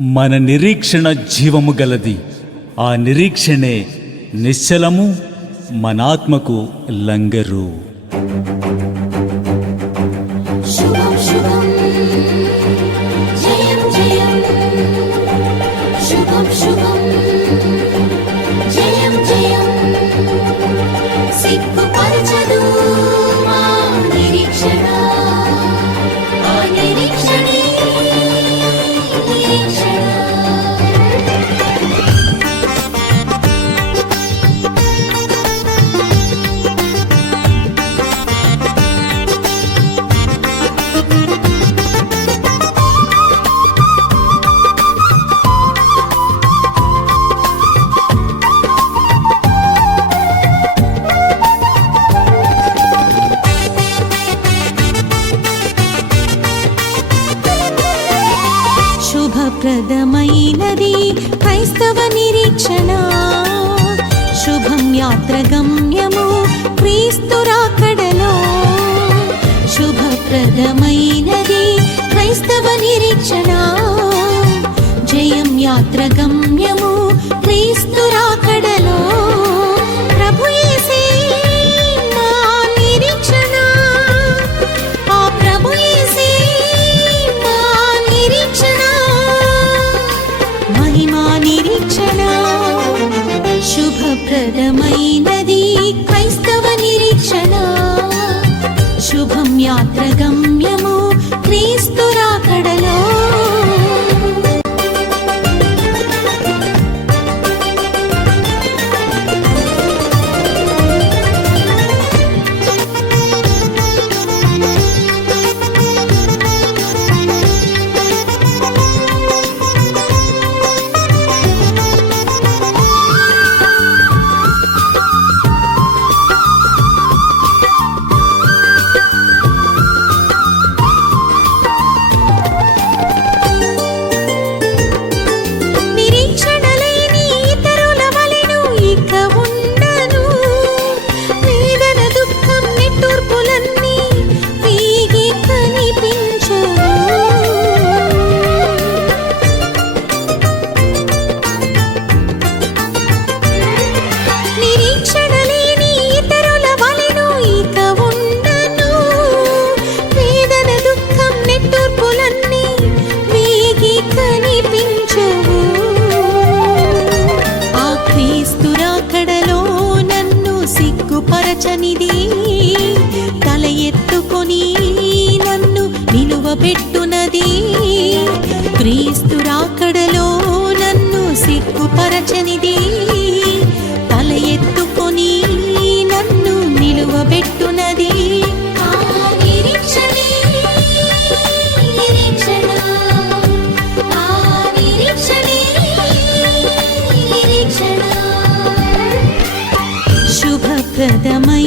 మన నిరీక్షణ జీవము గలది. ఆ నిరీక్షణే నిశ్చలము, మనాత్మకు లంగరు. శుభం శుభం జయం జయం, శుభం శుభం జయం జయం. సిగ్గుపరచదు మా నిరీక్షణ, ఆ నిరీక్షణే నిరీక్షణ. శుభప్రదమైనది క్రైస్తవ నిరీక్షణ, శుభం యాత్రగమ్యము క్రీస్తు రాకడలో. శుభప్రదమైనది క్రైస్తవ నిరీక్షణ, జయం యాత్రగమ్యము క్రీస్తు రాకడలో. ప్రభు యేసే మా నిరీక్షణ, ఆ ప్రభు యేసే మా నిరీక్షణ, మహిమా నిరీక్షణ. శుభప్రదమైనది క్రైస్తవ నిరీక్షణ, శుభం యాత్రగమ్యము క్రీస్తు రాకడలో. పరచనిది తల ఎత్తుకొని నన్ను నిలువబెట్టునది. క్రీస్తు రాకడలో నన్ను సిగ్గుపరచనిది, తల ఎత్తుకొని నన్ను నిలువబెట్టునది. ఆ నిరీక్షణే నిరీక్షణ, ఆ నిరీక్షణే నిరీక్షణ. శుభప్రదమైన